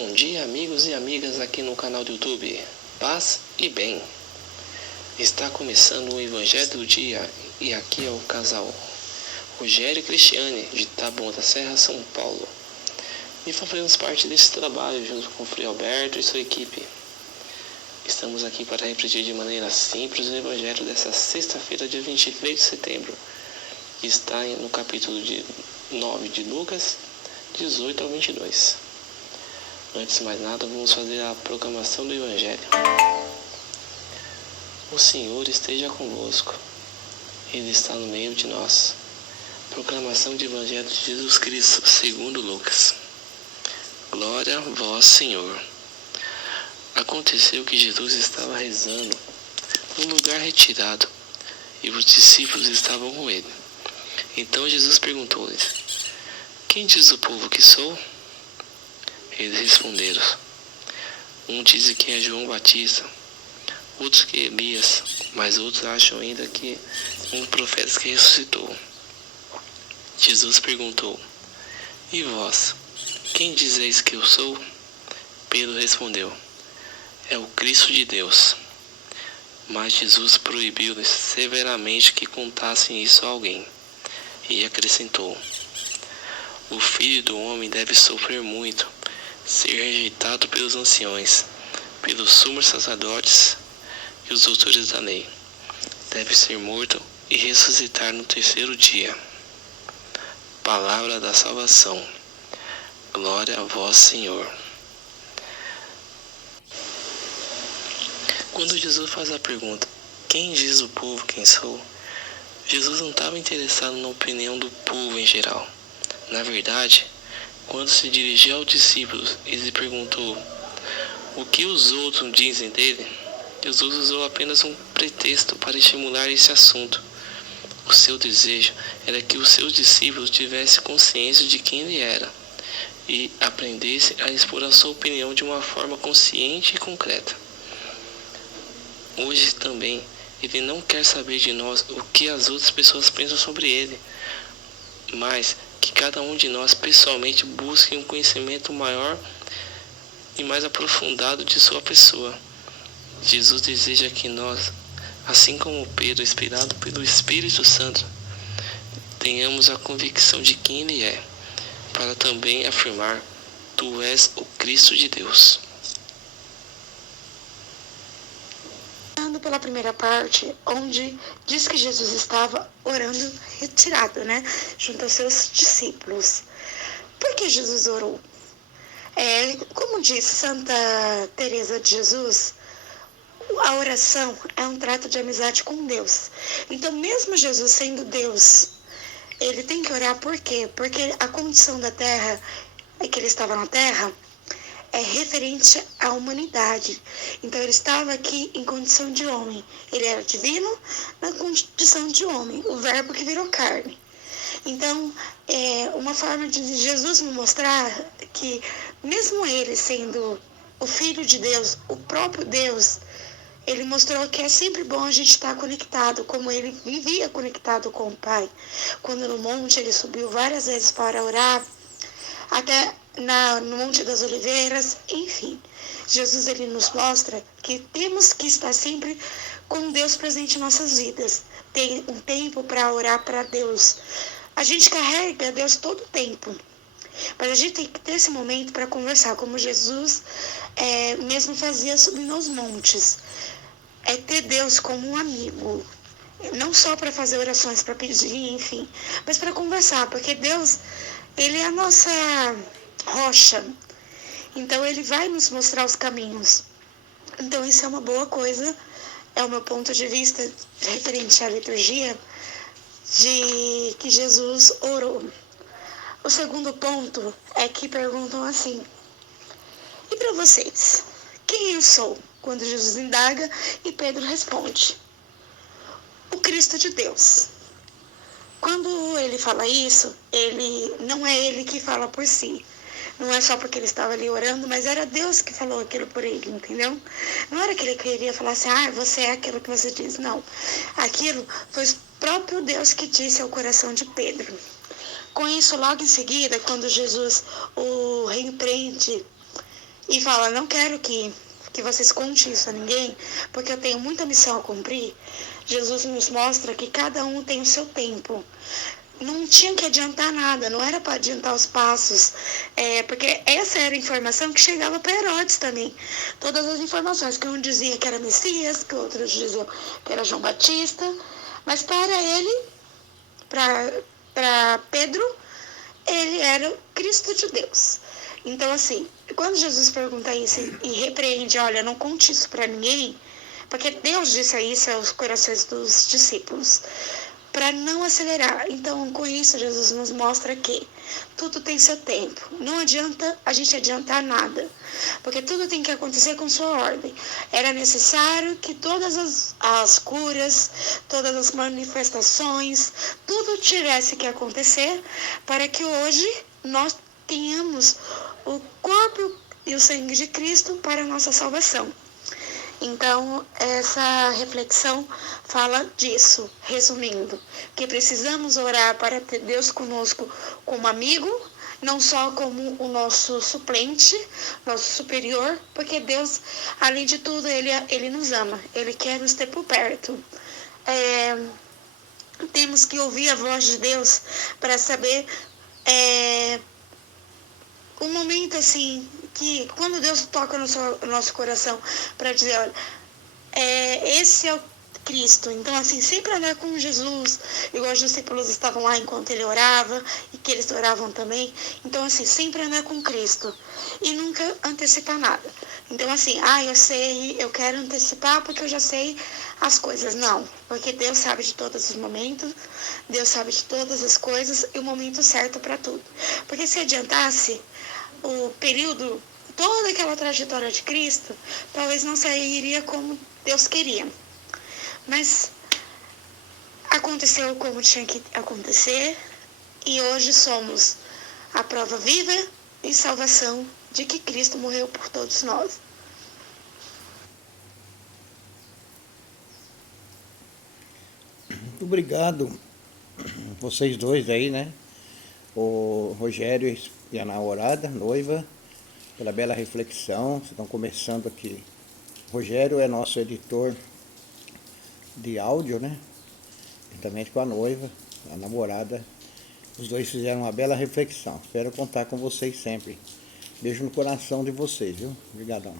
Bom dia, amigos e amigas aqui no canal do YouTube Paz e Bem. Está começando o Evangelho do Dia e aqui é o casal Rogério e Cristiane de Taboão da Serra, São Paulo. E fazemos parte desse trabalho junto com o Frei Alberto e sua equipe. Estamos aqui para refletir de maneira simples o Evangelho dessa sexta-feira, dia 23 de setembro. Que está no capítulo 9 de Lucas, 18 ao 22. Antes de mais nada, vamos fazer a proclamação do Evangelho. O Senhor esteja convosco. Ele está no meio de nós. Proclamação do Evangelho de Jesus Cristo, segundo Lucas. Glória a vós, Senhor. Aconteceu que Jesus estava rezando num lugar retirado e os discípulos estavam com ele. Então Jesus perguntou-lhes: Quem diz o povo que sou? Eles responderam: Um diz que é João Batista, outros que é Elias, mas outros acham ainda que um dos profetas que ressuscitou. Jesus perguntou: E vós, quem dizeis que eu sou? Pedro respondeu: É o Cristo de Deus. Mas Jesus proibiu-lhes severamente que contassem isso a alguém, e acrescentou: O Filho do Homem deve sofrer muito, ser rejeitado pelos anciões, pelos sumos sacerdotes e os doutores da lei. Deve ser morto e ressuscitar no terceiro dia. Palavra da salvação. Glória a vós, Senhor. Quando Jesus faz a pergunta: Quem diz o povo quem sou? Jesus não estava interessado na opinião do povo em geral. Na verdade, quando se dirigiu aos discípulos e lhe perguntou o que os outros dizem dele, Jesus usou apenas um pretexto para estimular esse assunto. O seu desejo era que os seus discípulos tivessem consciência de quem ele era e aprendessem a expor a sua opinião de uma forma consciente e concreta. Hoje também, ele não quer saber de nós o que as outras pessoas pensam sobre ele, mas que cada um de nós pessoalmente busque um conhecimento maior e mais aprofundado de sua pessoa. Jesus deseja que nós, assim como Pedro, inspirado pelo Espírito Santo, tenhamos a convicção de quem ele é, para também afirmar: Tu és o Cristo de Deus. Pela primeira parte, onde diz que Jesus estava orando retirado, junto aos seus discípulos. Por que Jesus orou? Como diz Santa Teresa de Jesus, a oração é um trato de amizade com Deus. Então, mesmo Jesus sendo Deus, ele tem que orar por quê? Porque a condição da terra, que ele estava na terra, é referente à humanidade. Então ele estava aqui em condição de homem. Ele era divino na condição de homem, o verbo que virou carne. Então, uma forma de Jesus nos mostrar que, mesmo ele sendo o Filho de Deus, o próprio Deus, ele mostrou que é sempre bom a gente estar conectado, como ele vivia conectado com o Pai. Quando no monte ele subiu várias vezes para orar, até no Monte das Oliveiras, enfim. Jesus ele nos mostra que temos que estar sempre com Deus presente em nossas vidas. Tem um tempo para orar para Deus. A gente carrega Deus todo o tempo, mas a gente tem que ter esse momento para conversar, como Jesus mesmo fazia subindo aos montes. É ter Deus como um amigo, não só para fazer orações, para pedir, enfim, mas para conversar, porque Deus, ele é a nossa rocha. Então ele vai nos mostrar os caminhos. Então isso é uma boa coisa, é o meu ponto de vista referente à liturgia, de que Jesus orou. O segundo ponto é que perguntam assim: e para vocês, quem eu sou? Quando Jesus indaga e Pedro responde: o Cristo de Deus. Quando ele fala isso, não é ele que fala por si. Não é só porque ele estava ali orando, mas era Deus que falou aquilo por ele, entendeu? Não era que ele queria falar assim: você é aquilo que você diz. Não. Aquilo foi o próprio Deus que disse ao coração de Pedro. Com isso, logo em seguida, quando Jesus o repreende e fala, não quero que vocês contem isso a ninguém, porque eu tenho muita missão a cumprir, Jesus nos mostra que cada um tem o seu tempo. Não tinha que adiantar nada, não era para adiantar os passos, porque essa era a informação que chegava para Herodes também. Todas as informações, que um dizia que era Messias, que outros diziam que era João Batista, mas para ele, para Pedro, ele era o Cristo de Deus. Então, assim, quando Jesus pergunta isso e repreende, olha, não conte isso para ninguém, porque Deus disse isso aos corações dos discípulos, para não acelerar. Então, com isso, Jesus nos mostra que tudo tem seu tempo. Não adianta a gente adiantar nada, porque tudo tem que acontecer com sua ordem. Era necessário que todas as curas, todas as manifestações, tudo tivesse que acontecer para que hoje nós tenhamos o corpo e o sangue de Cristo para a nossa salvação. Então, essa reflexão fala disso, resumindo, que precisamos orar para ter Deus conosco como amigo, não só como o nosso suplente, nosso superior, porque Deus, além de tudo, Ele nos ama, Ele quer nos ter por perto. Temos que ouvir a voz de Deus para saber um momento assim, que quando Deus toca no nosso coração para dizer, olha, esse é o Cristo. Então, assim, sempre andar com Jesus, igual os discípulos estavam lá enquanto ele orava, e que eles oravam também. Então, assim, sempre andar com Cristo. E nunca antecipar nada. Então, assim, eu sei, eu quero antecipar porque eu já sei as coisas. Não, porque Deus sabe de todos os momentos, Deus sabe de todas as coisas e o momento certo para tudo. Porque se adiantasse o período, toda aquela trajetória de Cristo, talvez não sairia como Deus queria. Mas aconteceu como tinha que acontecer e hoje somos a prova viva e salvação de que Cristo morreu por todos nós. Muito obrigado, vocês dois aí, né? O Rogério e a namorada, noiva, pela bela reflexão. Vocês estão começando aqui. O Rogério é nosso editor de áudio, né? Juntamente com a noiva, a namorada. Os dois fizeram uma bela reflexão. Espero contar com vocês sempre. Beijo no coração de vocês, viu? Obrigadão.